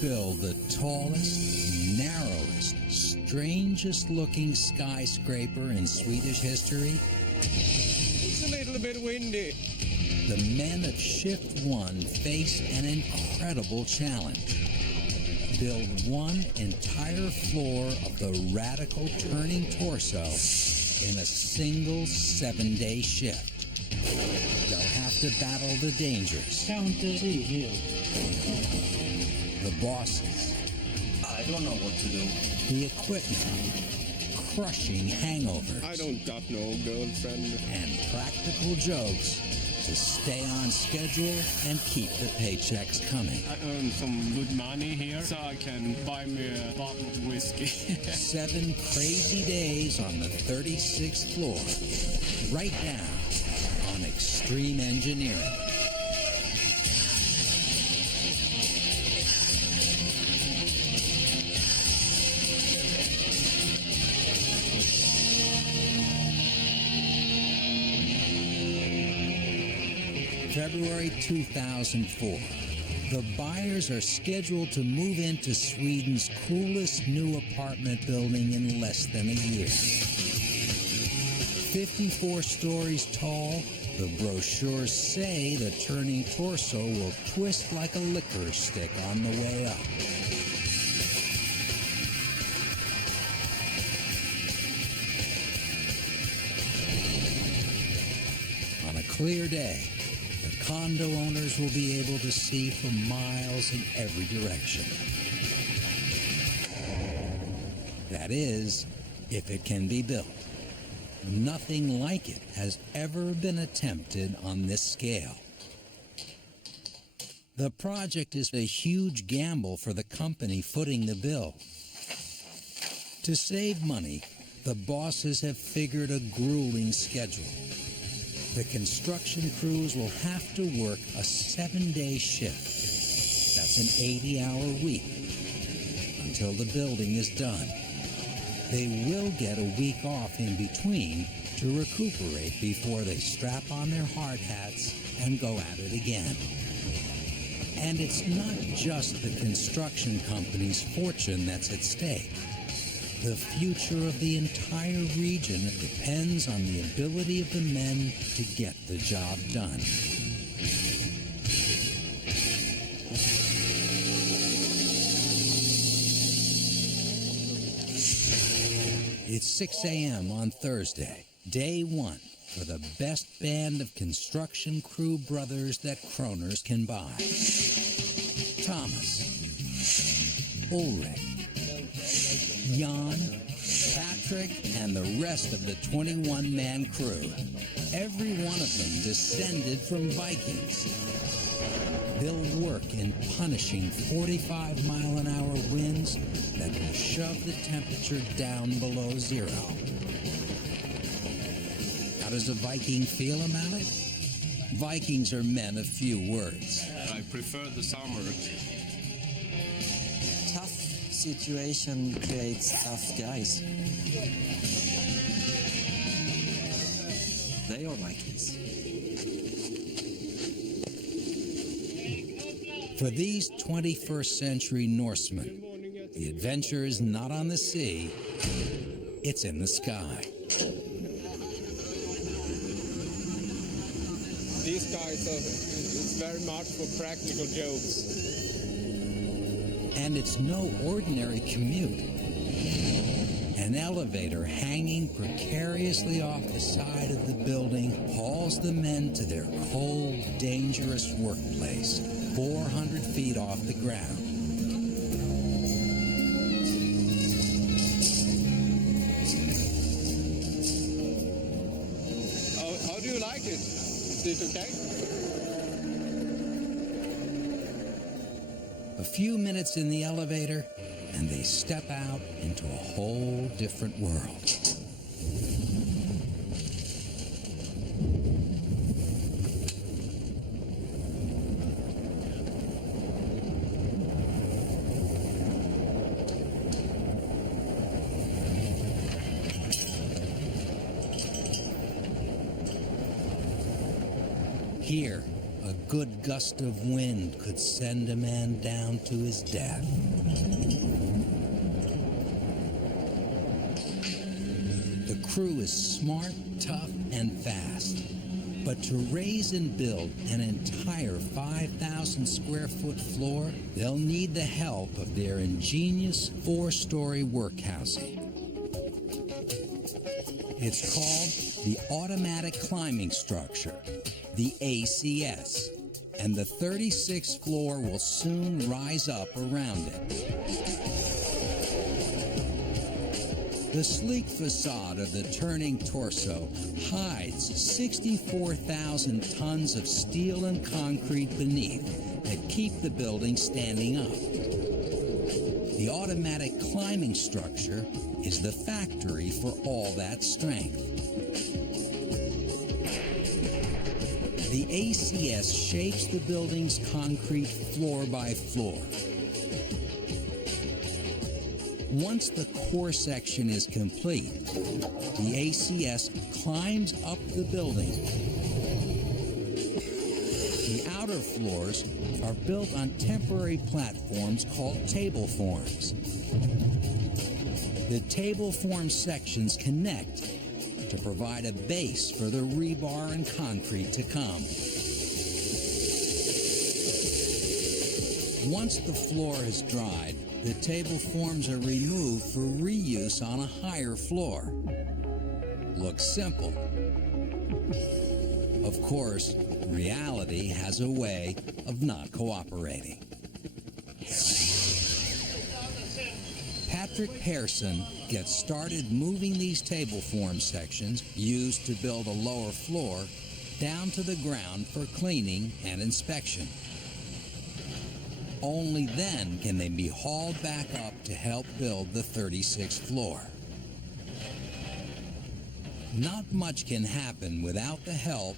build the tallest, narrowest, strangest looking skyscraper in Swedish history? It's a little bit windy. The men of Shift 1 face an incredible challenge. Build one entire floor of the radical turning torso in a single 7-day shift. They'll have to battle the dangers, the bosses, I don't know what to do. the equipment, crushing hangovers, I don't got no girlfriend. and practical jokes to stay on schedule and keep the paychecks coming. I earn some good money here, so I can buy me a bottle of whiskey. 7 crazy days on the 36th floor, right now on Extreme Engineering. February 2004. The buyers are scheduled to move into Sweden's coolest new apartment building in less than a year. 54 stories tall, the brochures say the turning torso will twist like a licorice stick on the way up. On a clear day, the condo owners will be able to see for miles in every direction. That is, if it can be built. Nothing like it has ever been attempted on this scale. The project is a huge gamble for the company footing the bill. To save money, the bosses have figured a grueling schedule. The construction crews will have to work a 7-day shift. That's an 80-hour week until the building is done. They will get a week off in between to recuperate before they strap on their hard hats and go at it again. And it's not just the construction company's fortune that's at stake. The future of the entire region depends on the ability of the men to get the job done. It's 6 a.m. on Thursday, day 1, for the best band of construction crew brothers that Kroners can buy. Thomas, Ulrich, Jan, Patrick, and the rest of the 21-man crew. Every one of them descended from Vikings. They'll work in punishing 45-mile-an-hour winds that will shove the temperature down below zero. How does a Viking feel about it? Vikings are men of few words. I prefer the summer. Tough situation creates tough guys. They are Vikings. For these 21st century Norsemen, the adventure is not on the sea, it's in the sky. These guys it's very much for practical jokes. And it's no ordinary commute. An elevator hanging precariously off the side of the building hauls the men to their cold, dangerous workplace, 400 feet off the ground. How do you like it? Is it okay? A few minutes in the elevator, and they step out into a whole different world. Here, a good gust of wind could send a man down to his death. The crew is smart, tough, and fast. But to raise and build an entire 5,000 square foot floor, they'll need the help of their ingenious 4-story workhousing. It's called the Automatic Climbing Structure, the ACS, and the 36th floor will soon rise up around it. The sleek facade of the turning torso hides 64,000 tons of steel and concrete beneath that keep the building standing up. The automatic climbing structure is the factory for all that strength. The ACS shapes the building's concrete floor by floor. Once the core section is complete, the ACS climbs up the building. The outer floors are built on temporary platforms called table forms. The table form sections connect to provide a base for the rebar and concrete to come. Once the floor has dried, the table forms are removed for reuse on a higher floor. Looks simple. Of course, reality has a way of not cooperating. Patrick Pearson gets started moving these table form sections used to build a lower floor down to the ground for cleaning and inspection. Only then can they be hauled back up to help build the 36th floor. Not much can happen without the help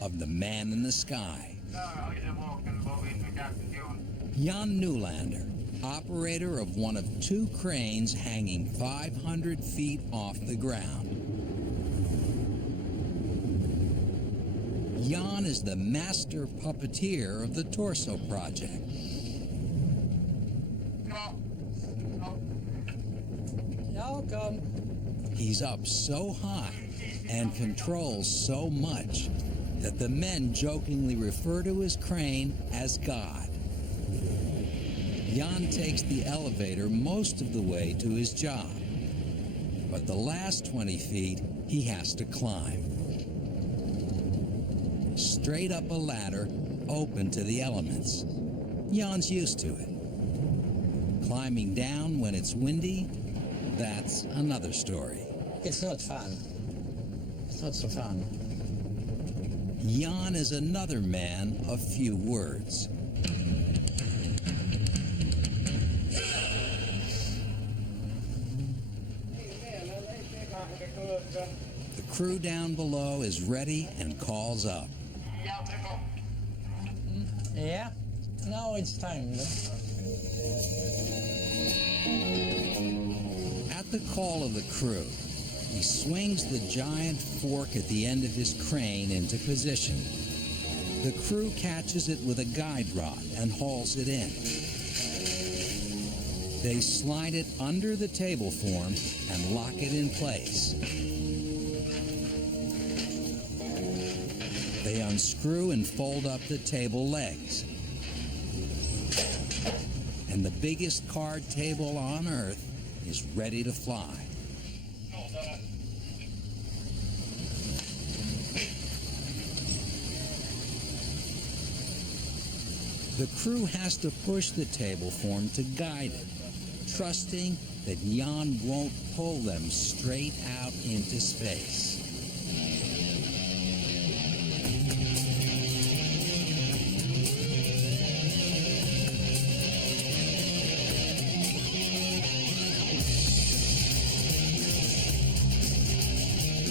of the man in the sky. Jan Newlander, operator of one of 2 cranes hanging 500 feet off the ground. Jan is the master puppeteer of the torso project. He's up so high and controls so much that the men jokingly refer to his crane as God. Jan takes the elevator most of the way to his job, but the last 20 feet he has to climb. Straight up a ladder open to the elements. Jan's used to it. Climbing down when it's windy, that's another story. It's not fun. It's not so fun. Jan is another man of few words. The crew down below is ready and calls up. Yeah, now it's time. At the call of the crew, he swings the giant fork at the end of his crane into position. The crew catches it with a guide rod and hauls it in. They slide it under the table form and lock it in place. They unscrew and fold up the table legs. And the biggest card table on Earth is ready to fly. The crew has to push the table form to guide it, trusting that Jan won't pull them straight out into space.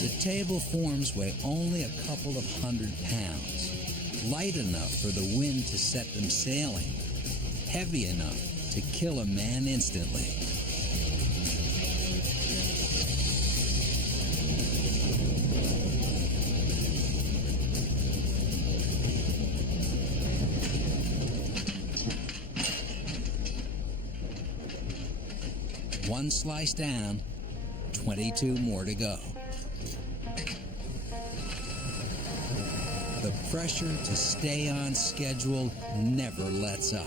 The table forms weigh only a couple of 100 pounds, light enough for the wind to set them sailing, heavy enough to kill a man instantly. One slice down, 22 more to go. The pressure to stay on schedule never lets up.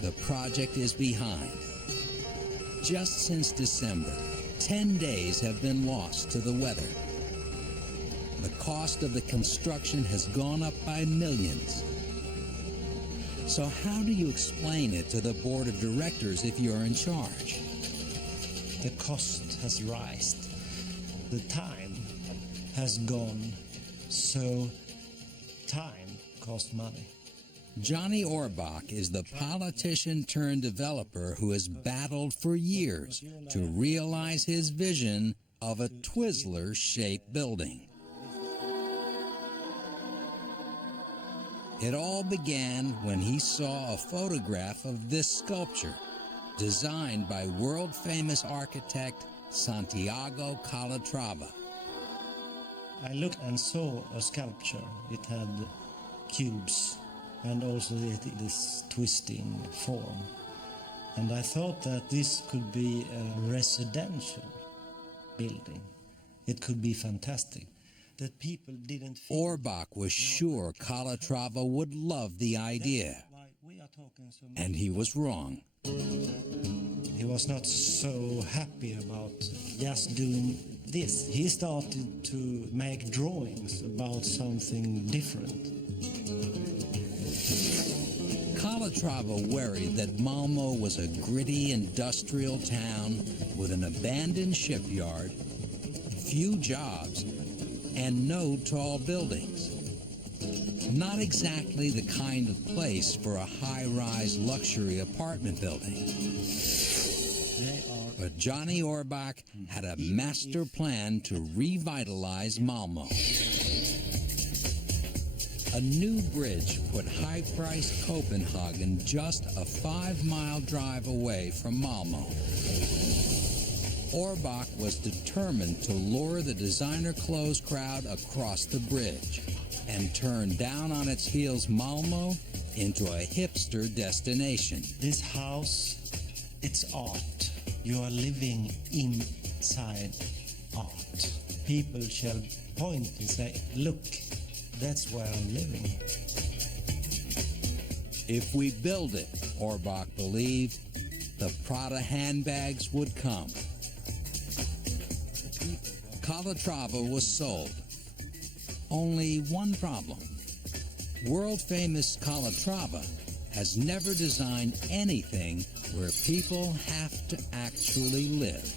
The project is behind. Just since December, 10 days have been lost to the weather. The cost of the construction has gone up by millions. So how do you explain it to the board of directors if you're in charge? The cost has risen. The time has gone. So time costs money. Johnny Orbach is the politician turned developer who has battled for years to realize his vision of a Twizzler-shaped building. It all began when he saw a photograph of this sculpture, designed by world-famous architect Santiago Calatrava. I looked and saw a sculpture. It had cubes and also this twisting form. And I thought that this could be a residential building. It could be fantastic. That people didn't feel. Orbach was sure Calatrava would love the idea, and he was wrong. He was not so happy about just doing this. He started to make drawings about something different. Calatrava worried that Malmo was a gritty industrial town with an abandoned shipyard, few jobs, and no tall buildings. Not exactly the kind of place for a high-rise luxury apartment building. But Johnny Orbach had a master plan to revitalize Malmo. A new bridge put high-priced Copenhagen just a 5-mile drive away from Malmo. Orbach was determined to lure the designer clothes crowd across the bridge and turn down on its heels Malmo into a hipster destination. This house, it's art. You are living inside art. People shall point and say, look, that's where I'm living. If we build it, Orbach believed, the Prada handbags would come. Calatrava was sold. Only one problem. World-famous Calatrava has never designed anything where people have to actually live.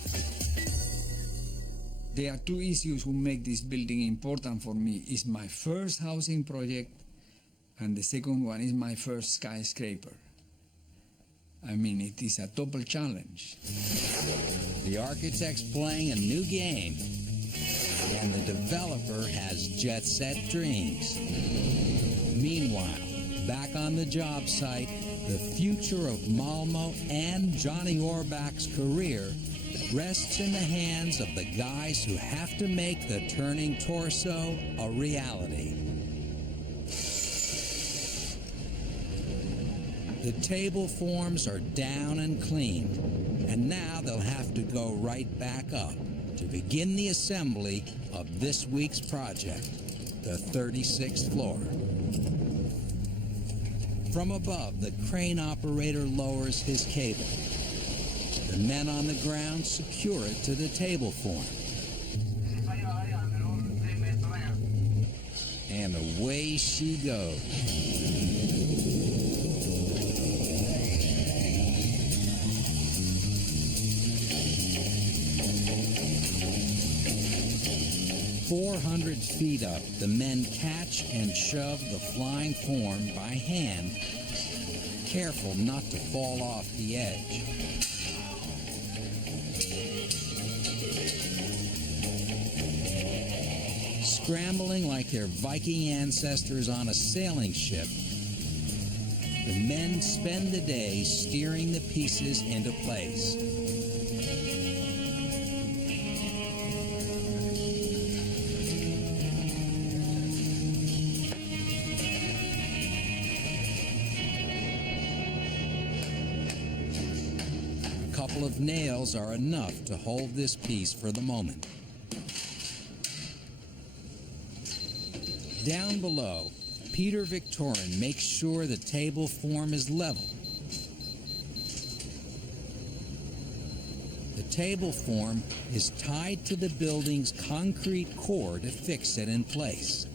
There are two issues who make this building important for me. It's my first housing project, and the second one is my first skyscraper. I mean, it is a double challenge. The architect's playing a new game, and the developer has jet-set dreams. Meanwhile, back on the job site, the future of Malmo and Johnny Orbach's career rests in the hands of the guys who have to make the turning torso a reality. The table forms are down and cleaned, and now they'll have to go right back up to begin the assembly of this week's project, the 36th floor. From above, the crane operator lowers his cable. The men on the ground secure it to the table form. And away she goes. 400 feet up, the men catch and shove the flying form by hand, careful not to fall off the edge. Scrambling like their Viking ancestors on a sailing ship, the men spend the day steering the pieces into place. couple of nails are enough to hold this piece for the moment. Down below, Peter Victorin makes sure the table form is level. The table form is tied to the building's concrete core to fix it in place.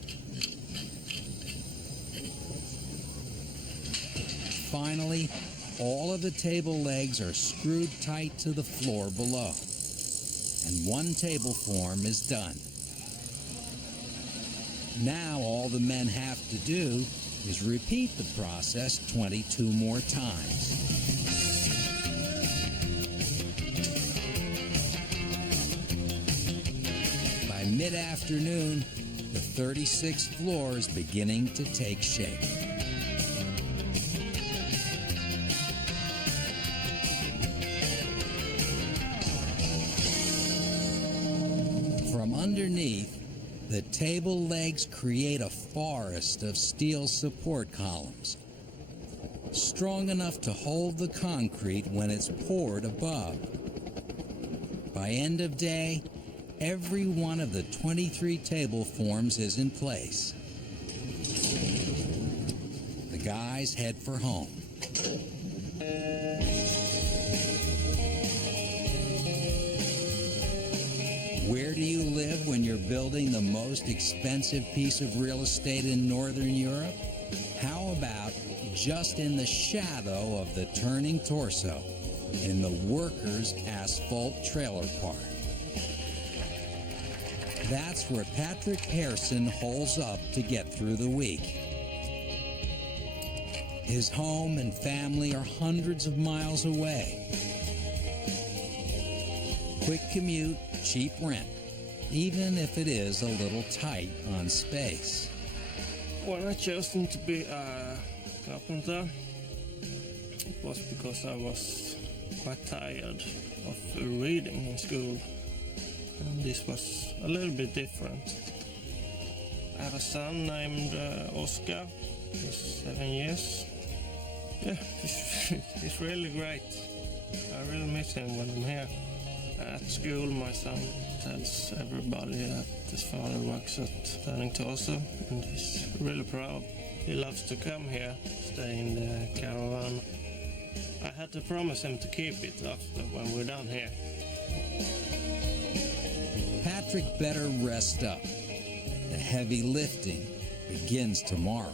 Finally, all of the table legs are screwed tight to the floor below, and one table form is done. Now all the men have to do is repeat the process 22 more times. By mid-afternoon, the 36th floor is beginning to take shape. From underneath, the table legs create a forest of steel support columns, strong enough to hold the concrete when it's poured above. By end of day, every one of the 23 table forms is in place. The guys head for home. Where do you live when you're building the most expensive piece of real estate in Northern Europe? How about just in the shadow of the turning torso, in the workers' asphalt trailer park? That's where Patrick Persson holes up to get through the week. His home and family are hundreds of miles away. Quick commute, cheap rent, even if it is a little tight on space. When I chose to be a carpenter, it was because I was quite tired of reading in school, and this was a little bit different. I have a son named Oscar. He's 7 years. Yeah, he's really great. I really miss him when I'm here. At school, my son tells everybody that his father works at Turning Torso, and he's really proud. He loves to come here, stay in the caravan. I had to promise him to keep it after when we're done here. Patrick better rest up. The heavy lifting begins tomorrow.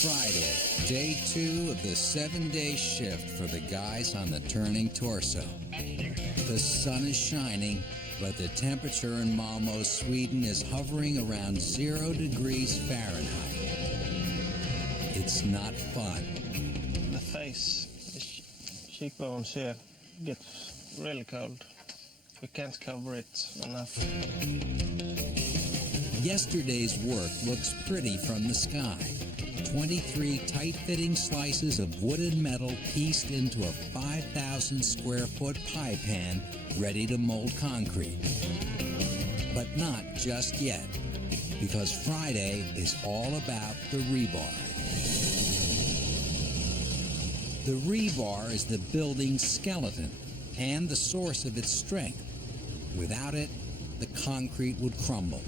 Friday, day 2 of the 7-day shift for the guys on the Turning Torso. The sun is shining, but the temperature in Malmö, Sweden is hovering around 0 degrees Fahrenheit. It's not fun. The face, the cheekbones here, gets really cold. We can't cover it enough. Yesterday's work looks pretty from the sky. 23 tight-fitting slices of wood and metal pieced into a 5,000 square foot pie pan ready to mold concrete. But not just yet, because Friday is all about the rebar. The rebar is the building's skeleton and the source of its strength. Without it, the concrete would crumble.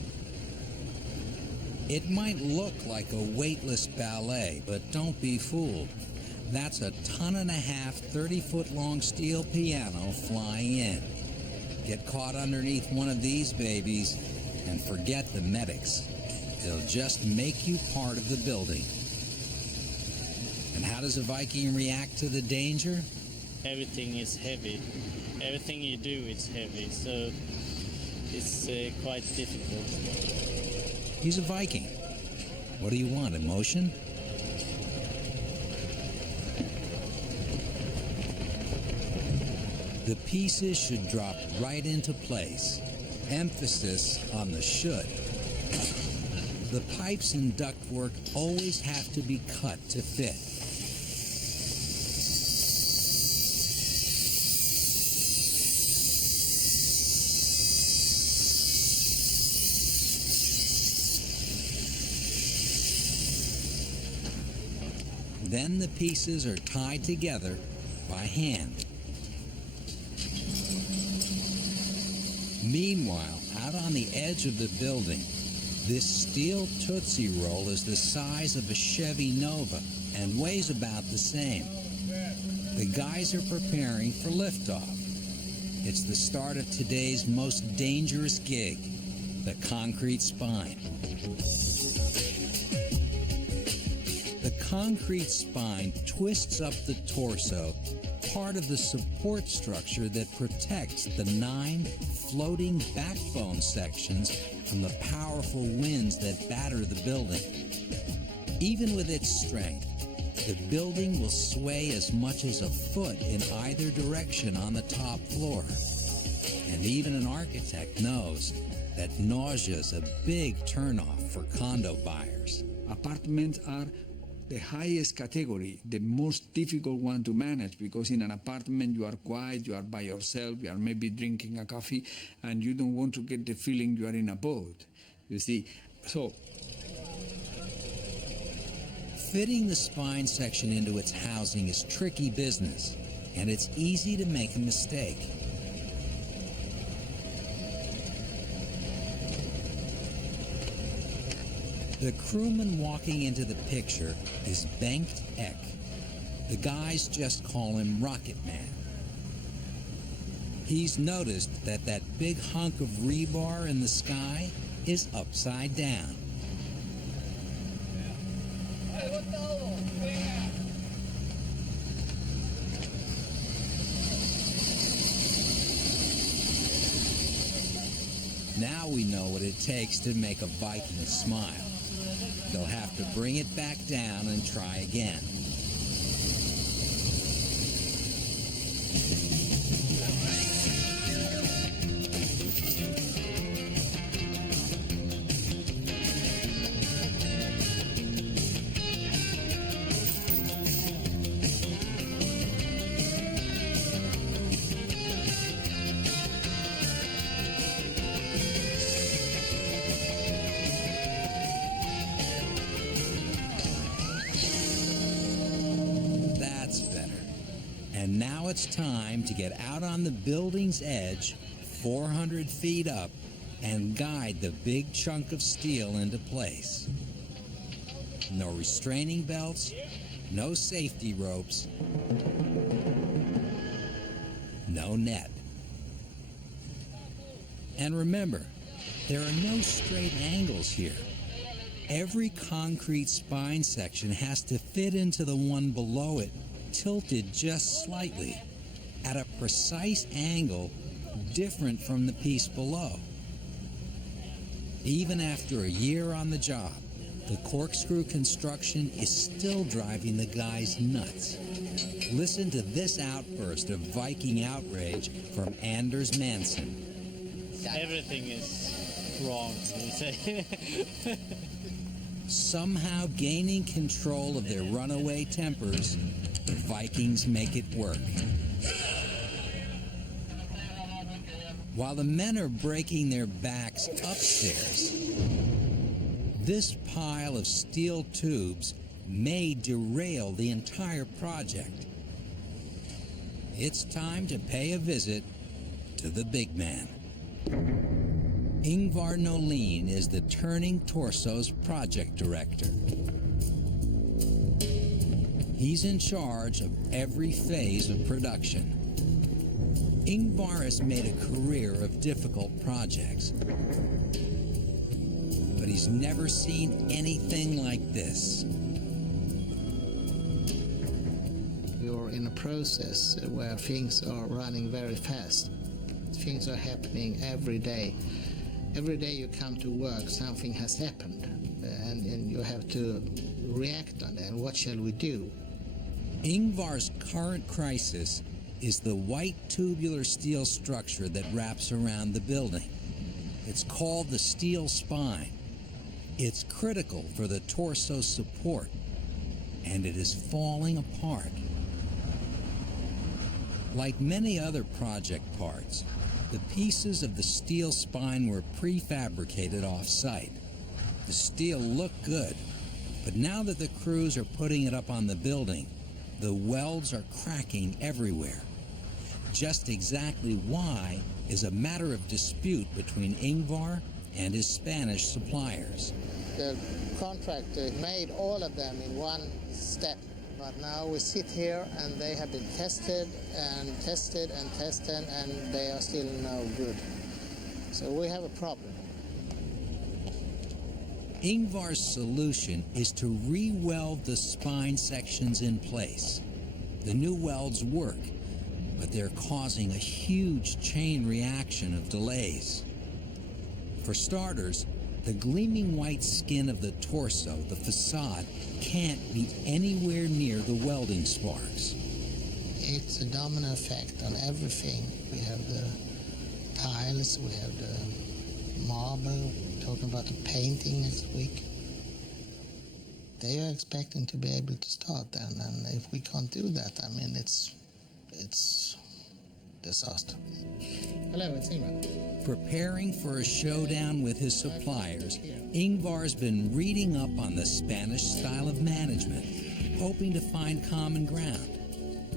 It might look like a weightless ballet, but don't be fooled. That's a 1.5 ton, 30-foot-long steel piano flying in. Get caught underneath one of these babies and forget the medics. They'll just make you part of the building. And how does a Viking react to the danger? Everything is heavy. Everything you do is heavy, so it's quite difficult. He's a Viking. What do you want, emotion? The pieces should drop right into place. Emphasis on the should. The pipes and ductwork always have to be cut to fit. Then the pieces are tied together by hand. Meanwhile, out on the edge of the building, this steel Tootsie Roll is the size of a Chevy Nova and weighs about the same. The guys are preparing for liftoff. It's the start of today's most dangerous gig, the concrete spine. The concrete spine twists up the torso, part of the support structure that protects the 9 floating backbone sections from the powerful winds that batter the building. Even with its strength, the building will sway as much as a foot in either direction on the top floor. And even an architect knows that nausea is a big turnoff for condo buyers. Apartments are the highest category, the most difficult one to manage, because in an apartment you are quiet, you are by yourself, you are maybe drinking a coffee, and you don't want to get the feeling you are in a boat, you see. So, fitting the spine section into its housing is tricky business, and it's easy to make a mistake. The crewman walking into the picture is Bengt Eck. The guys just call him Rocket Man. He's noticed that that big hunk of rebar in the sky is upside down. Now we know what it takes to make a Viking smile. They'll have to bring it back down and try again. And now it's time to get out on the building's edge, 400 feet up, and guide the big chunk of steel into place. No restraining belts, no safety ropes, no net. And remember, there are no straight angles here. Every concrete spine section has to fit into the one below it, tilted just slightly, at a precise angle different from the piece below. Even after a year on the job, the corkscrew construction is still driving the guys nuts. Listen to this outburst of Viking outrage from Anders Manson. Everything is wrong, you say. Somehow gaining control of their runaway tempers, the Vikings make it work. While the men are breaking their backs upstairs, this pile of steel tubes may derail the entire project. It's time to pay a visit to the big man. Ingvar Nolin is the Turning Torsos project director. He's in charge of every phase of production. Ingvar has made a career of difficult projects, but he's never seen anything like this. You're in a process where things are running very fast. Things are happening every day. Every day you come to work, something has happened, and you have to react on that. And what shall we do? Ingvar's current crisis is the white tubular steel structure that wraps around the building. It's called the steel spine. It's critical for the torso support, and it is falling apart. Like many other project parts, the pieces of the steel spine were prefabricated off-site. The steel looked good, but But now that the crews are putting it up on the building, the welds are cracking everywhere. Just exactly why is a matter of dispute between Ingvar and his Spanish suppliers. The contractor made all of them in one step, but now we sit here and they have been tested and tested and tested, and they are still no good. So we have a problem. Ingvar's solution is to re-weld the spine sections in place. The new welds work, but they're causing a huge chain reaction of delays. For starters, the gleaming white skin of the torso, the facade, can't be anywhere near the welding sparks. It's a domino effect on everything. We have the tiles, we have the marble, talking about the painting next week. They are expecting to be able to start then, and if we can't do that, I mean, it's disaster. Hello, it's Ingvar. Preparing for a showdown with his suppliers, Ingvar's been reading up on the Spanish style of management, hoping to find common ground.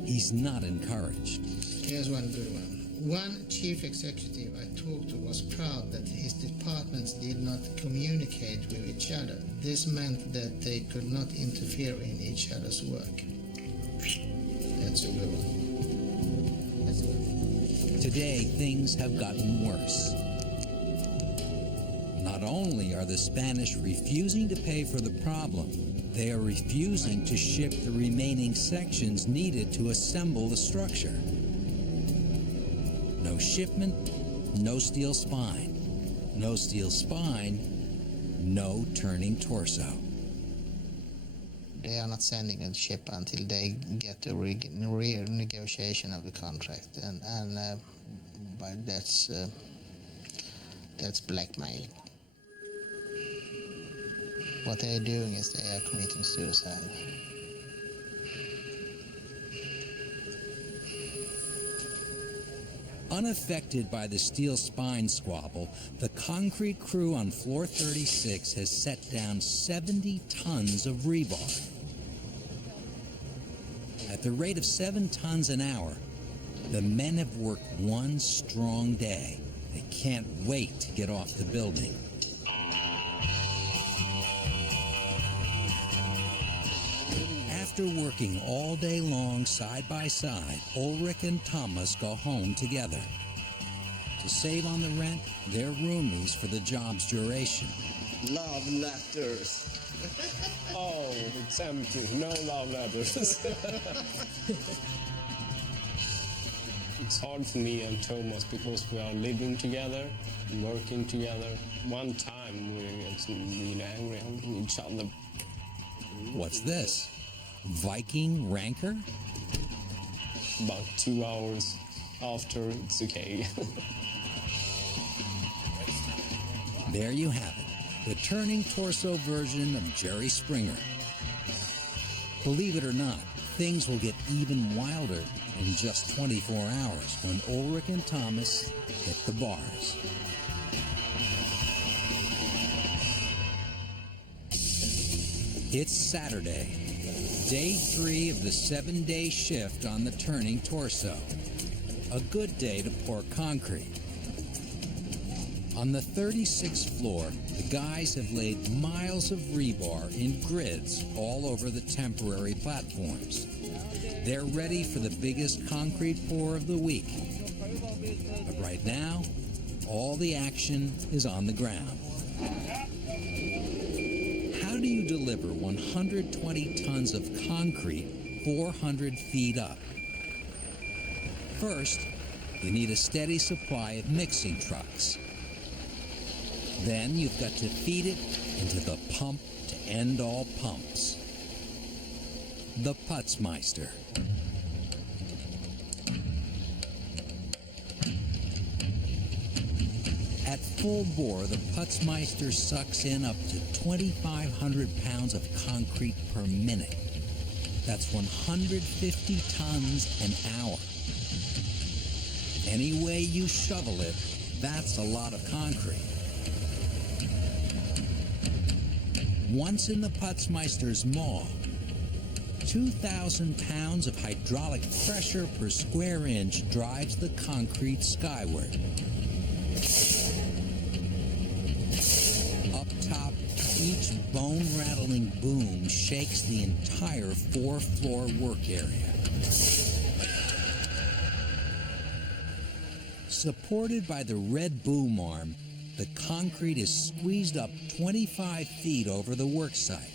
He's not encouraged. Here's one good one. One chief executive I talked to was proud that his departments did not communicate with each other. This meant that they could not interfere in each other's work. That's a good one. That's a good one. Today, things have gotten worse. Not only are the Spanish refusing to pay for the problem, they are refusing to ship the remaining sections needed to assemble the structure. No shipment, no steel spine. No steel spine, no turning torso. They are not sending a ship until they get a renegotiation of the contract, and but that's blackmailing. What they are doing is they are committing suicide. Unaffected by the steel spine squabble, the concrete crew on floor 36 has set down 70 tons of rebar. At the rate of 7 tons an hour, the men have worked one strong day. They can't wait to get off the building. After working all day long side by side, Ulrich and Thomas go home together. To save on the rent, they're roomies for the job's duration. Love letters. Oh, it's empty. No love letters. It's hard for me and Thomas because we are living together, working together. One time we get really angry on each other. What's this? Viking rancor? About 2 hours after, it's okay. There you have it, the turning torso version of Jerry Springer. Believe it or not, things will get even wilder in just 24 hours when Ulrich and Thomas hit the bars. It's Saturday, day 3 of the 7-day shift on the turning torso. A good day to pour concrete. On the 36th floor, the guys have laid miles of rebar in grids all over the temporary platforms. They're ready for the biggest concrete pour of the week. But right now, all the action is on the ground. How do you deliver 120 tons of concrete 400 feet up? First, you need a steady supply of mixing trucks. Then you've got to feed it into the pump to end all pumps. The Putzmeister. At full bore, the Putzmeister sucks in up to 2,500 pounds of concrete per minute. That's 150 tons an hour. Any way you shovel it, that's a lot of concrete. once in the Putzmeister's maw, 2,000 pounds of hydraulic pressure per square inch drives the concrete skyward. Up top, each bone-rattling boom shakes the entire 4-floor work area. Supported by the red boom arm, the concrete is squeezed up 25 feet over the worksite.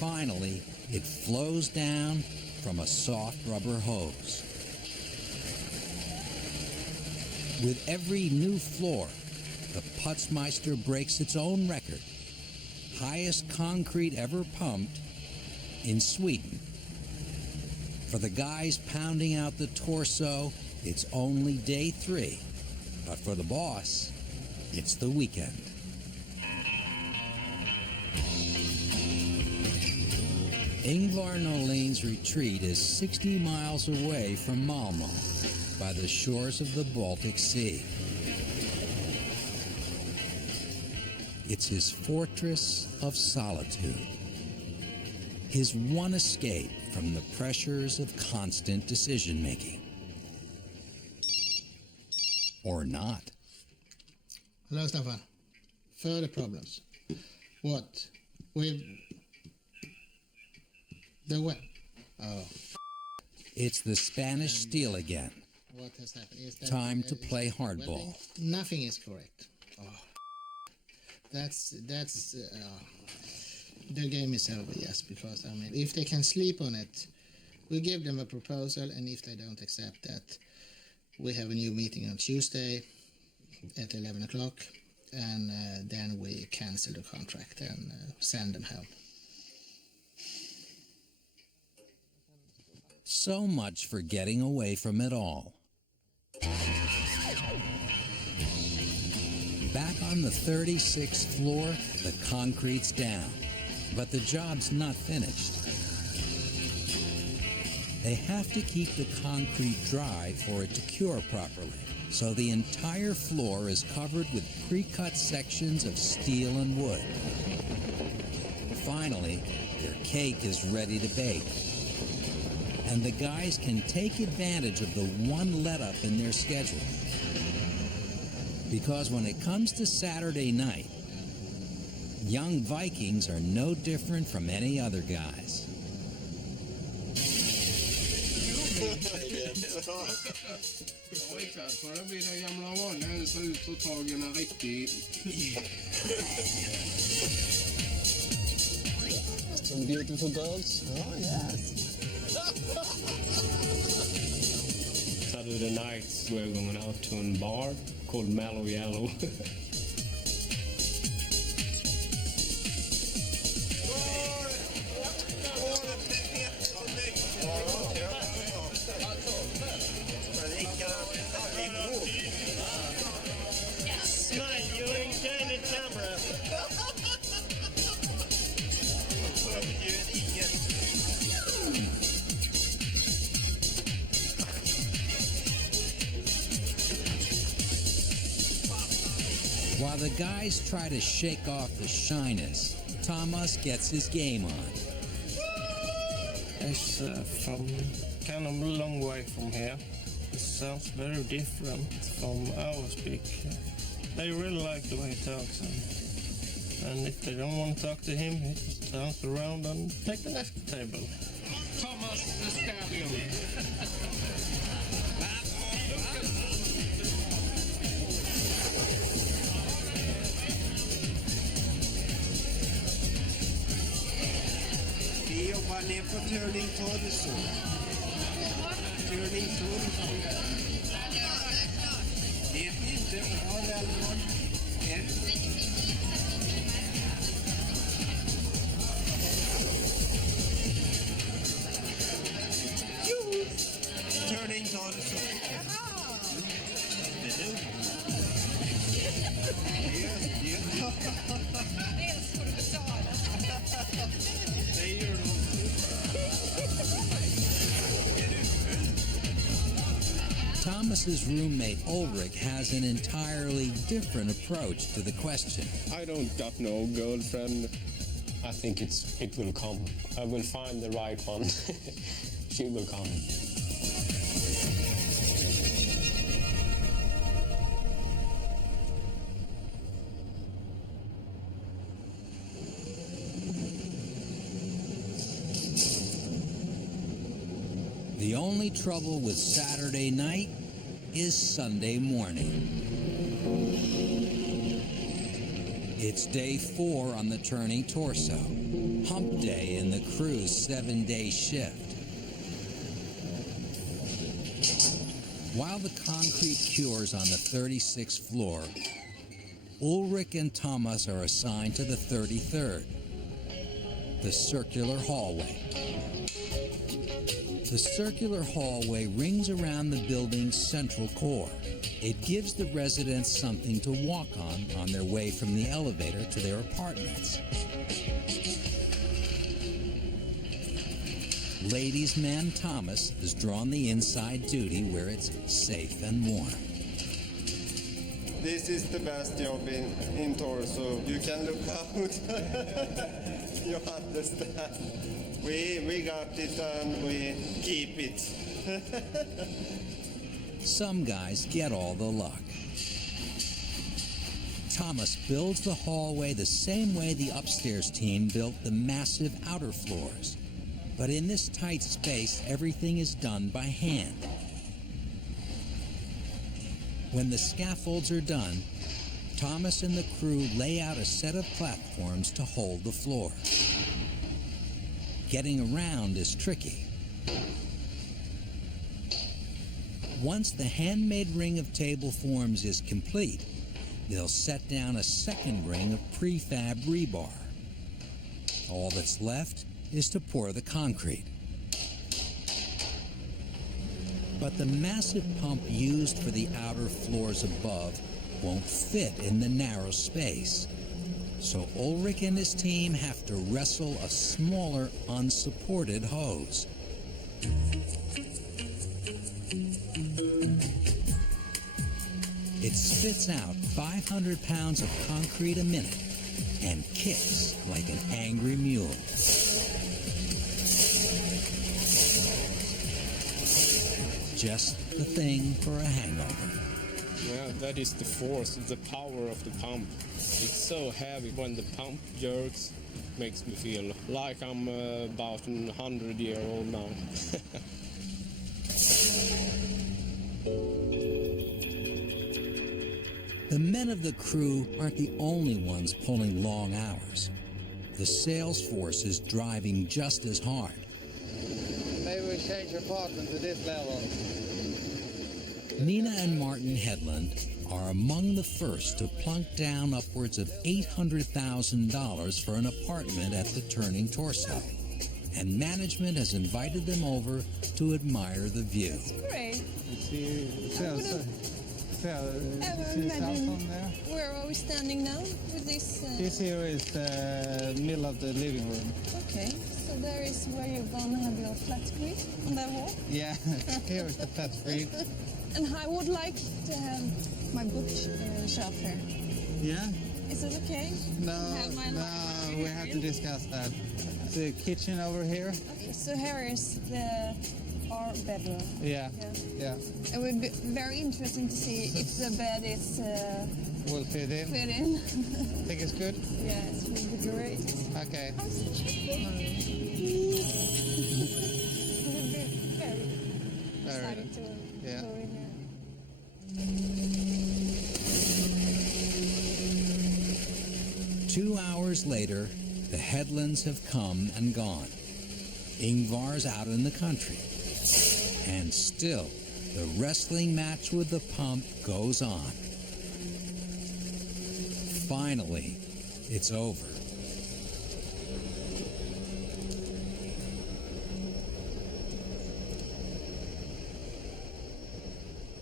Finally, it flows down from a soft rubber hose. With every new floor, the Putzmeister breaks its own record. Highest concrete ever pumped in Sweden. For the guys pounding out the torso, it's only day 3. But for the boss, it's the weekend. Ingvar Nolin's retreat is 60 miles away from Malmö, by the shores of the Baltic Sea. It's his fortress of solitude, his one escape from the pressures of constant decision-making. Or not. Hello, Staffan. Further problems. What? With the what? Oh. It's the Spanish steel again. What has happened? Is that Time to play hardball. Nothing is correct. Oh. That's the game is over, yes, because I mean, if they can sleep on it, we give them a proposal, and if they don't accept that, we have a new meeting on Tuesday at 11 o'clock, and then we cancel the contract and send them home. So much for getting away from it all. Back on the 36th floor, the concrete's down, but the job's not finished. They have to keep the concrete dry for it to cure properly, so the entire floor is covered with pre-cut sections of steel and wood. Finally, their cake is ready to bake, and the guys can take advantage of the one let-up in their schedule. Because when it comes to Saturday night, young Vikings are no different from any other guys. Some beautiful girls. Oh, yes. Saturday nights we're going out to a bar called Mellow Yellow. Smile, you're in candid camera. While the guys try to shake off the shyness, Thomas gets his game on. It's from kind of a long way from here. It sounds very different from our speak. They really like the way he talks, and if they don't want to talk to him, he just turns around and take the next table. Thomas the Stallion. Vi jobbar ner på Turning Torso. Turning Torso. Vet ni inte vad Välmård är? Turning Torso. Dels får du betala. Det gör de. Thomas's roommate Ulrich has an entirely different approach to the question. I don't got no girlfriend. I think it will come. I will find the right one. She will come. The only trouble with Saturday night is Sunday morning. It's day 4 on the turning torso, hump day in the crew's 7-day shift. While the concrete cures on the 36th floor, Ulrich and Thomas are assigned to the 33rd, the circular hallway. The circular hallway rings around the building's central core. It gives the residents something to walk on their way from the elevator to their apartments. Ladies' man Thomas has drawn the inside duty where it's safe and warm. This is the best job in Torso. You can look out. You understand. We got it and we keep it. Some guys get all the luck. Thomas builds the hallway the same way the upstairs team built the massive outer floors. But in this tight space, everything is done by hand. When the scaffolds are done, Thomas and the crew lay out a set of platforms to hold the floor. Getting around is tricky. Once the handmade ring of table forms is complete, they'll set down a second ring of prefab rebar. All that's left is to pour the concrete. But the massive pump used for the outer floors above won't fit in the narrow space. So Ulrich and his team have to wrestle a smaller, unsupported hose. It spits out 500 pounds of concrete a minute and kicks like an angry mule. Just the thing for a hangover. Yeah, that is the force, the power of the pump. It's so heavy when the pump jerks. Makes me feel like I'm about 100-year-old now. The men of the crew aren't the only ones pulling long hours. The sales force is driving just as hard. Maybe we change apartment to this level. Nina and Martin Hedlund are among the first to plunk down upwards of $800,000 for an apartment at the Turning Torso, and management has invited them over to admire the view. Great. Where are we standing now with this? This here is the middle of the living room. Okay, so there is where you're gonna have your flat screen on that wall? Yeah, here is the flat screen. And I would like to have my bookshelf here. Yeah? Is it okay? No, we have to discuss that. The kitchen over here. Okay, so here is our bedroom. Yeah. It would be very interesting to see if the bed is will fit in. Think it's good? Yes, it would be great. Okay. It would be very exciting to go in here. 2 hours later, the Hedlunds have come and gone. Ingvar's out in the country. And still, the wrestling match with the pump goes on. Finally, it's over.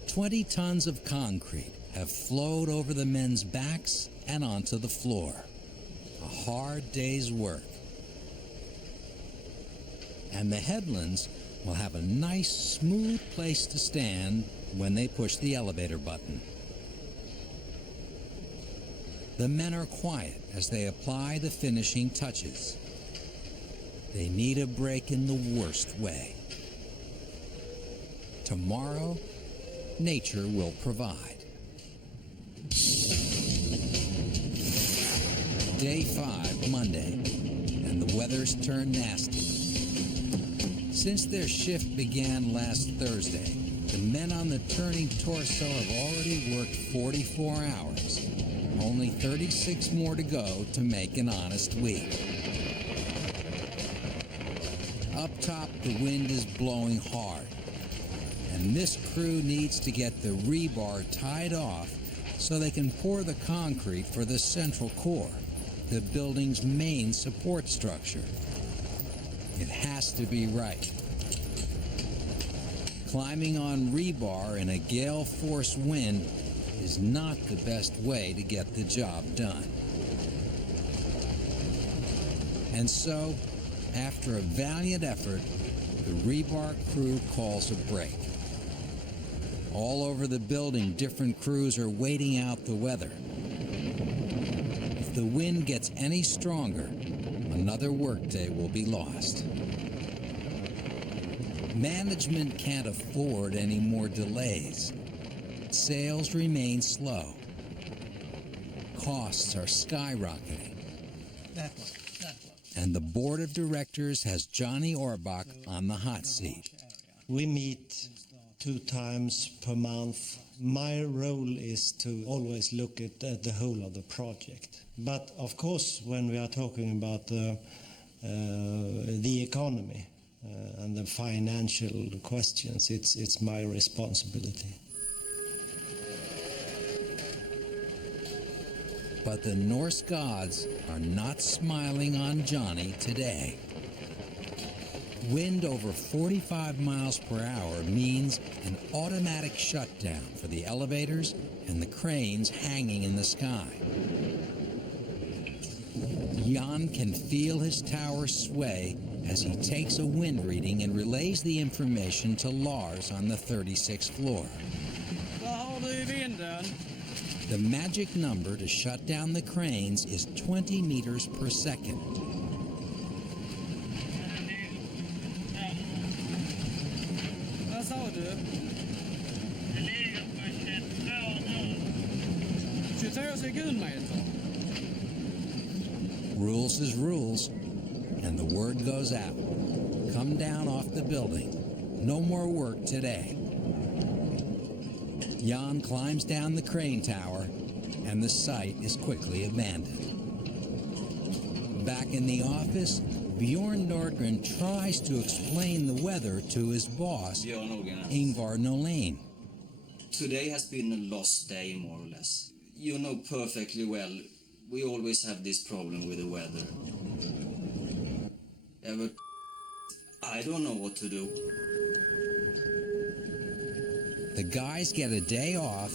"20 tons of concrete have flowed over the men's backs and onto the floor. A hard day's work. And the Hedlunds will have a nice, smooth place to stand when they push the elevator button. The men are quiet as they apply the finishing touches. They need a break in the worst way. Tomorrow, nature will provide. Day 5, Monday, and the weather's turned nasty. Since their shift began last Thursday, the men on the turning torso have already worked 44 hours. Only 36 more to go to make an honest week. Up top, the wind is blowing hard, and this crew needs to get the rebar tied off so they can pour the concrete for the central core, the building's main support structure. It has to be right. Climbing on rebar in a gale-force wind is not the best way to get the job done. And so, after a valiant effort, the rebar crew calls a break. All over the building, different crews are waiting out the weather. If the wind gets any stronger, another workday will be lost. Management can't afford any more delays. Sales remain slow. Costs are skyrocketing. That one. And the board of directors has Johnny Orbach on the hot seat. We meet 2 times per month. My role is to always look at the whole of the project. But of course, when we are talking about the economy and the financial questions, it's my responsibility. But the Norse gods are not smiling on Johnny today. Wind over 45 miles per hour means an automatic shutdown for the elevators and the cranes hanging in the sky. Jan can feel his tower sway as he takes a wind reading and relays the information to Lars on the 36th floor. The magic number to shut down the cranes is 20 meters per second. Vad sa du? Det ligger på 22 sekundmeter. Rules is rules, and the word goes out. Come down off the building. No more work today. Jan climbs down the crane tower, and the site is quickly abandoned. Back in the office, Bjorn Nordgren tries to explain the weather to his boss, Ingvar Nolin. Today has been a lost day, more or less. You know perfectly well, we always have this problem with the weather. Yeah, but I don't know what to do. The guys get a day off,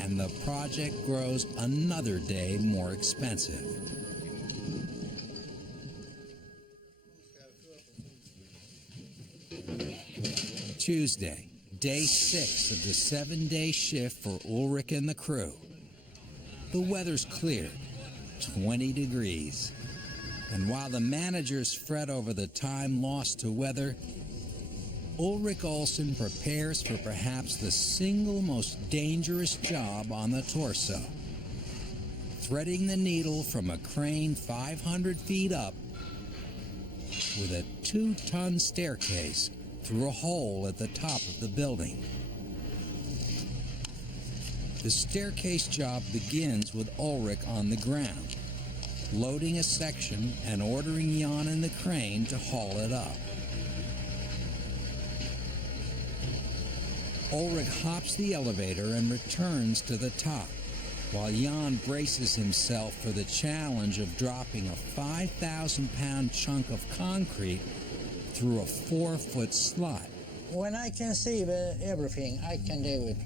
and the project grows another day more expensive. Tuesday, day 6 of the 7-day shift for Ulrich and the crew. The weather's clear, 20 degrees. And while the managers fret over the time lost to weather, Ulrich Olsen prepares for perhaps the single most dangerous job on the torso. Threading the needle from a crane 500 feet up with a 2-ton staircase through a hole at the top of the building. The staircase job begins with Ulrich on the ground, loading a section and ordering Jan and the crane to haul it up. Ulrich hops the elevator and returns to the top, while Jan braces himself for the challenge of dropping a 5,000-pound chunk of concrete through a 4-foot slot. When I can see everything, I can do it.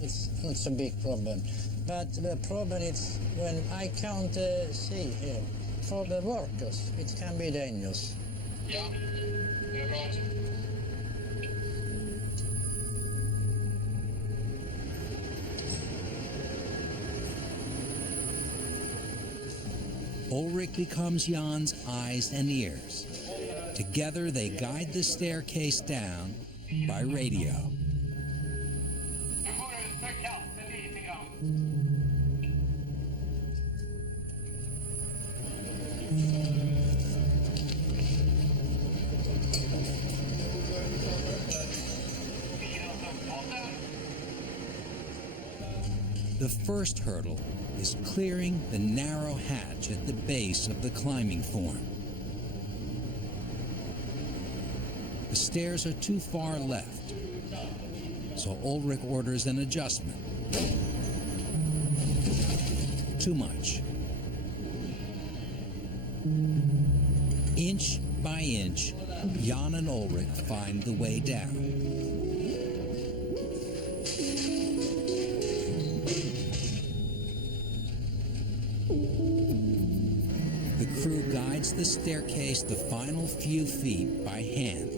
It's not so big problem. But the problem is when I can't see here. For the workers, it can be dangerous. Ja, det är bra. Ulrich becomes Jan's eyes and ears. Together, they guide the staircase down by radio. The first hurdle is clearing the narrow hatch at the base of the climbing form. The stairs are too far left, so Ulrich orders an adjustment. Too much. Inch by inch, Jan and Ulrich find the way down. The crew guides the staircase the final few feet by hand.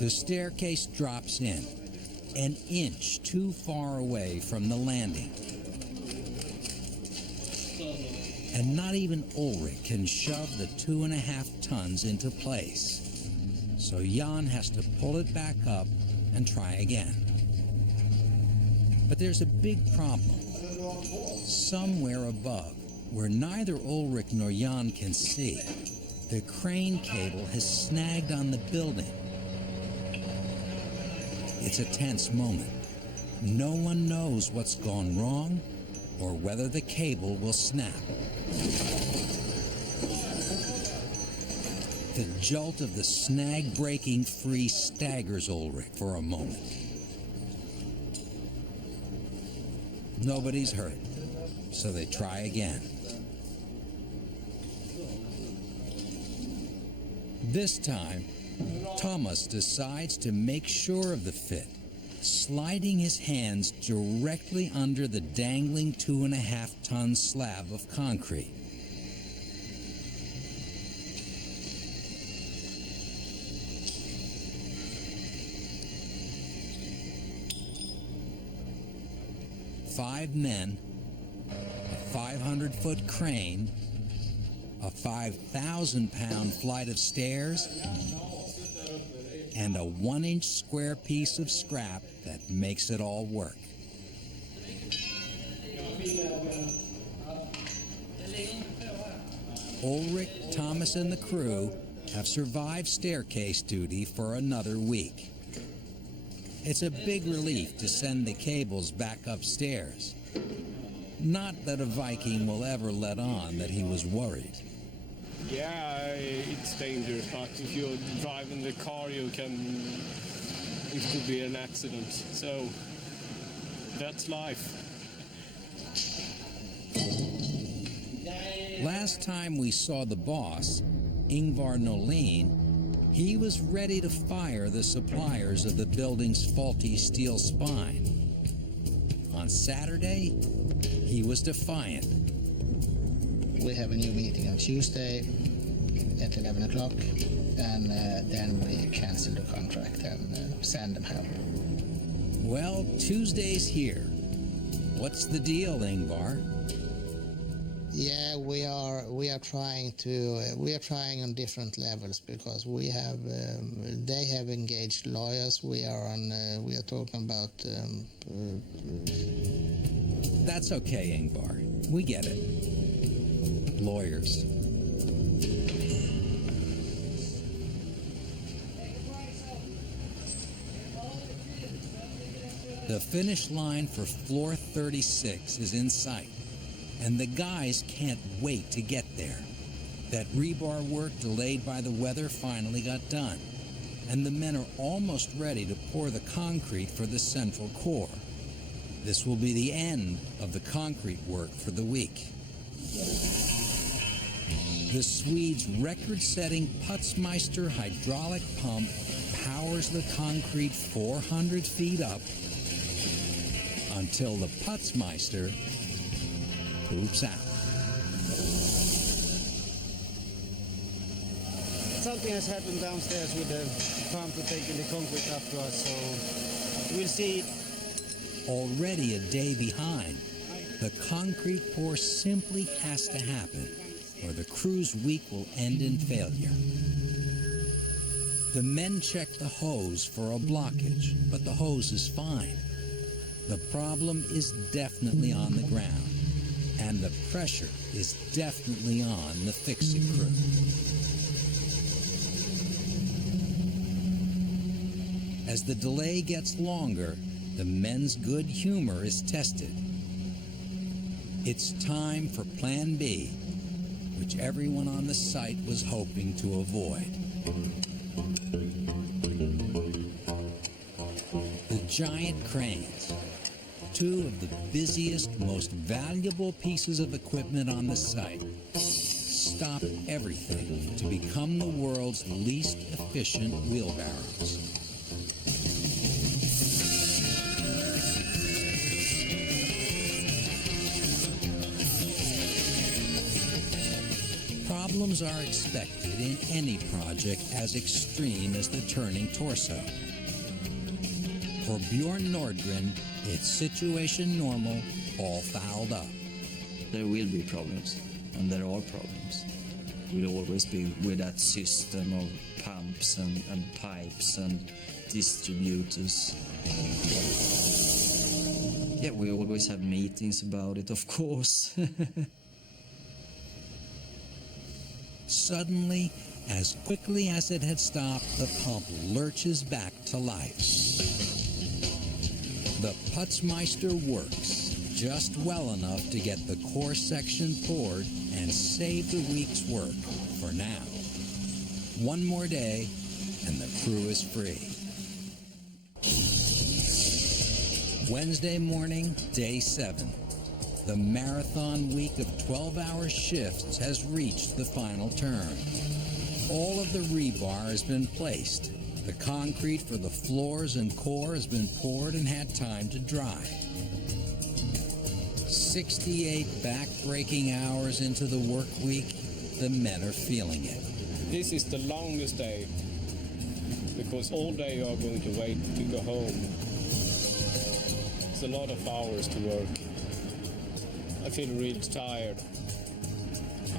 The staircase drops in, an inch too far away from the landing. And not even Ulrich can shove the 2.5 tons into place. So Jan has to pull it back up and try again. But there's a big problem. Somewhere above, where neither Ulrich nor Jan can see, the crane cable has snagged on the building. It's a tense moment. No one knows what's gone wrong or whether the cable will snap. The jolt of the snag breaking free staggers Ulrich for a moment. Nobody's hurt, so they try again. This time, Thomas decides to make sure of the fit, sliding his hands directly under the dangling 2.5-ton slab of concrete. Five men, a 500-foot crane, a 5,000-pound flight of stairs, and a 1-inch square piece of scrap that makes it all work. Ulrich, Thomas, and the crew have survived staircase duty for another week. It's a big relief to send the cables back upstairs. Not that a Viking will ever let on that he was worried. Yeah, it's dangerous, but if you're driving the car, it could be an accident. So that's life. Last time we saw the boss, Ingvar Nolin, he was ready to fire the suppliers of the building's faulty steel spine. On Saturday, he was defiant. We have a new meeting on Tuesday at 11 o'clock, and then we cancel the contract and send them home. Well, Tuesday's here. What's the deal, Ingvar? Yeah, we are trying on different levels because we have they have engaged lawyers. We are talking about. That's okay, Ingvar. We get it. Lawyers. The finish line for floor 36 is in sight, and the guys can't wait to get there. That rebar work delayed by the weather finally got done, and the men are almost ready to pour the concrete for the central core. This will be the end of the concrete work for the week. The Swedes' record-setting Putzmeister hydraulic pump powers the concrete 400 feet up until the Putzmeister poops out. Something has happened downstairs with the pump taking the concrete up to us, so we'll see. Already a day behind, the concrete pour simply has to happen, or the crew's week will end in failure. The men check the hose for a blockage, but the hose is fine. The problem is definitely on the ground, and the pressure is definitely on the fix-it crew. As the delay gets longer, the men's good humor is tested. It's time for Plan B, which everyone on the site was hoping to avoid. The giant cranes, two of the busiest, most valuable pieces of equipment on the site, stop everything to become the world's least efficient wheelbarrows. Problems are expected in any project as extreme as the turning torso. For Bjorn Nordgren, it's situation normal, all fouled up. There will be problems, and there are problems. We'll always be with that system of pumps and pipes and distributors. Yeah, we always have meetings about it, of course. Suddenly, as quickly as it had stopped, the pump lurches back to life. The Putzmeister works just well enough to get the core section poured and save the week's work for now. One more day, and the crew is free. Wednesday morning, day 7. The marathon week of 12-hour shifts has reached the final turn. All of the rebar has been placed. The concrete for the floors and core has been poured and had time to dry. 68 back-breaking hours into the work week, the men are feeling it. This is the longest day, because all day you are going to wait to go home. It's a lot of hours to work. I feel really tired.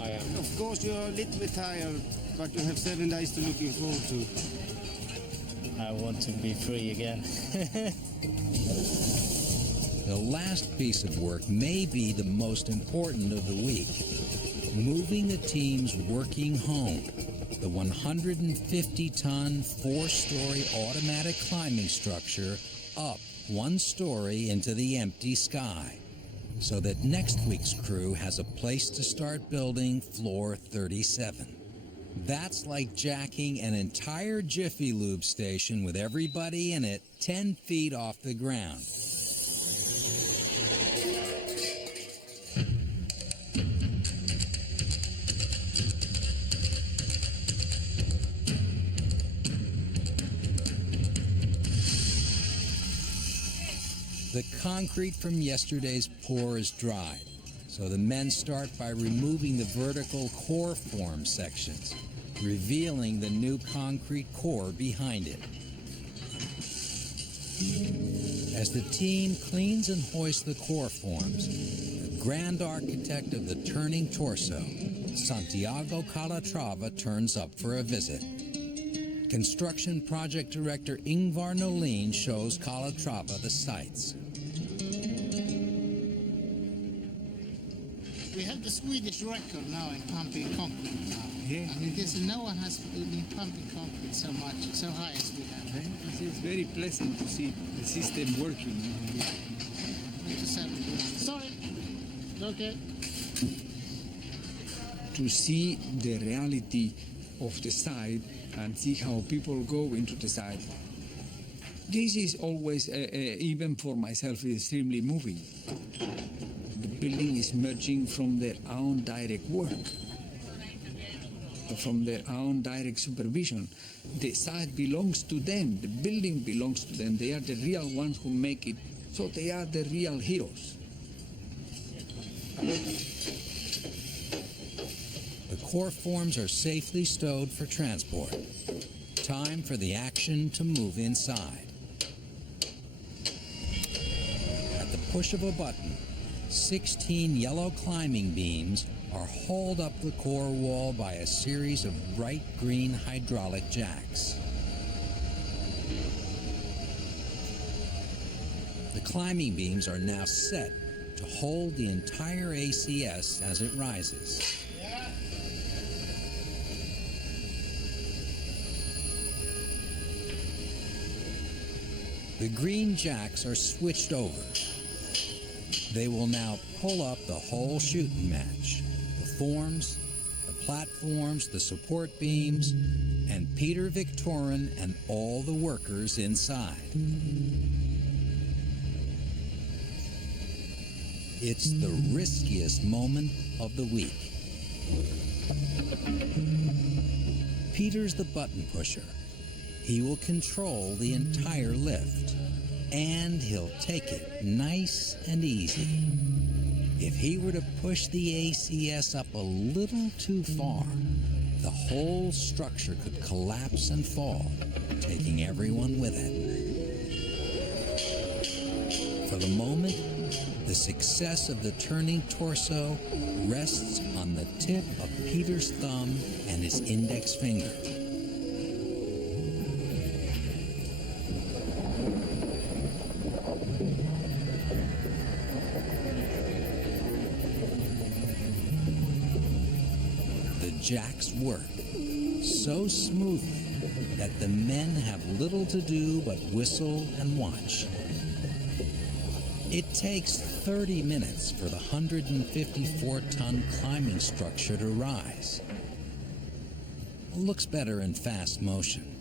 I am. Of course, you're a little bit tired, but you have 7 days to looking forward to. I want to be free again. The last piece of work may be the most important of the week. Moving the team's working home, the 150-ton, 4-story automatic climbing structure, up 1 story into the empty sky, so that next week's crew has a place to start building floor 37. That's like jacking an entire Jiffy Lube station with everybody in it 10 feet off the ground. The concrete from yesterday's pour is dried, so the men start by removing the vertical core form sections, revealing the new concrete core behind it. As the team cleans and hoists the core forms, the grand architect of the turning torso, Santiago Calatrava, turns up for a visit. Construction project director Ingvar Nolin shows Calatrava the sites. We have the Swedish record now in pumping concrete now. Yeah. I mean, no one has been pumping concrete so much, so high as we have. It's very pleasant to see the system working. Sorry. Okay. To see the reality of the site and see how people go into the site. This is always, even for myself, extremely moving. The building is emerging from their own direct work. from their own direct supervision. The site belongs to them, the building belongs to them. They are the real ones who make it, so they are the real heroes. The core forms are safely stowed for transport. Time for the action to move inside. At the push of a button, 16 yellow climbing beams are hauled up the core wall by a series of bright green hydraulic jacks. The climbing beams are now set to hold the entire ACS as it rises. The green jacks are switched over. They will now pull up the whole shooting match. The forms, the platforms, the support beams, and Peter Victorin and all the workers inside. It's the riskiest moment of the week. Peter's the button pusher. He will control the entire lift, and he'll take it nice and easy. If he were to push the ACS up a little too far, the whole structure could collapse and fall, taking everyone with it. For the moment, the success of the turning torso rests on the tip of Peter's thumb and his index finger. The jacks work so smoothly that the men have little to do but whistle and watch. It takes 30 minutes for the 154-ton climbing structure to rise. It looks better in fast motion.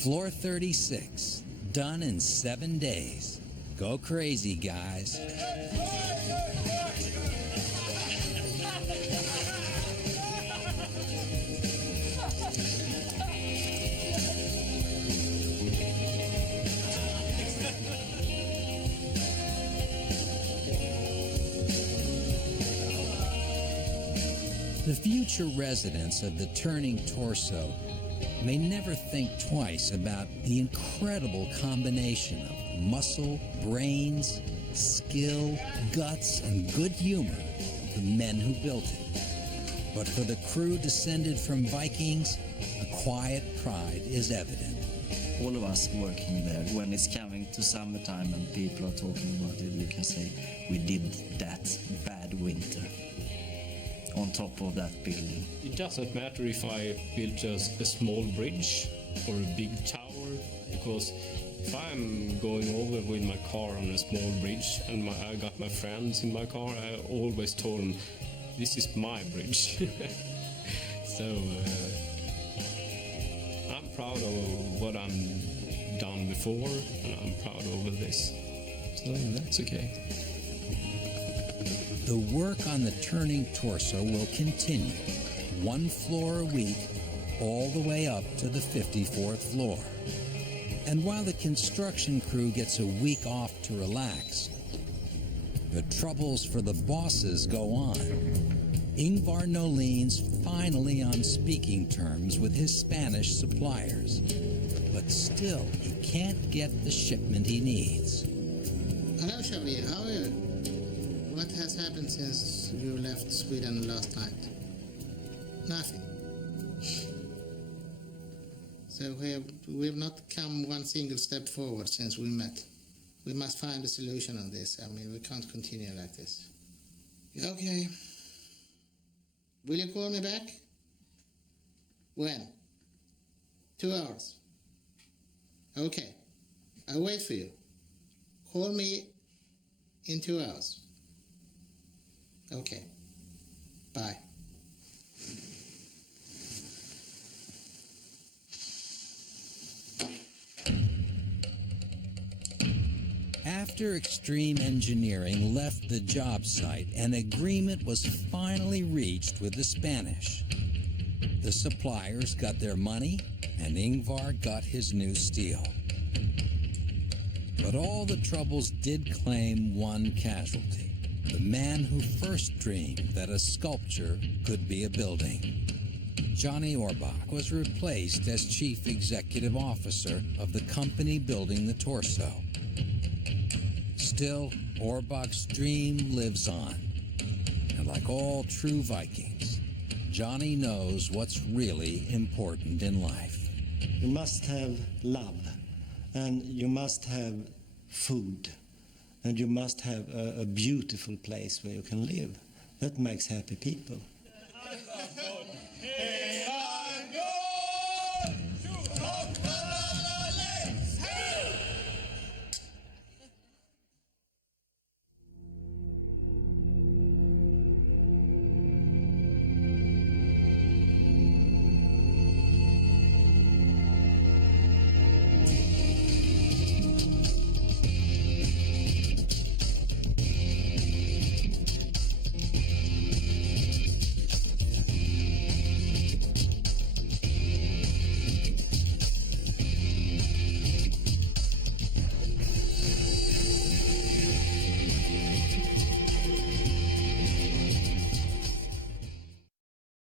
Floor 36, done in 7 days. Go crazy, guys. The future residents of the turning torso may never think twice about the incredible combination of muscle, brains, skill, guts, and good humor of the men who built it. But for the crew descended from Vikings, a quiet pride is evident. All of us working there, when it's coming to summertime and people are talking about it, we can say we did that bad winter on top of that building. It doesn't matter if I build just a small bridge or a big tower, because if I'm going over with my car on a small bridge and I got my friends in my car, I always told them, this is my bridge. So I'm proud of what I've done before, and I'm proud of this. So that's okay. The work on the turning torso will continue, 1 floor a week, all the way up to the 54th floor. And while the construction crew gets a week off to relax, the troubles for the bosses go on. Ingvar Nolin's finally on speaking terms with his Spanish suppliers, but still he can't get the shipment he needs. Hello, Xavier. How are you? What has happened since you left Sweden last night? Nothing. So we've not come one single step forward since we met. We must find a solution on this. I mean, we can't continue like this. Okay. Will you call me back? When? 2 hours. Okay. I'll wait for you. Call me in 2 hours. Okay. Bye. After Extreme Engineering left the job site, an agreement was finally reached with the Spanish. The suppliers got their money, and Ingvar got his new steel. But all the troubles did claim one casualty: the man who first dreamed that a sculpture could be a building. Johnny Orbach was replaced as chief executive officer of the company building the torso. Still, Orbach's dream lives on. And like all true Vikings, Johnny knows what's really important in life. You must have love, and you must have food, and you must have a beautiful place where you can live. That makes happy people.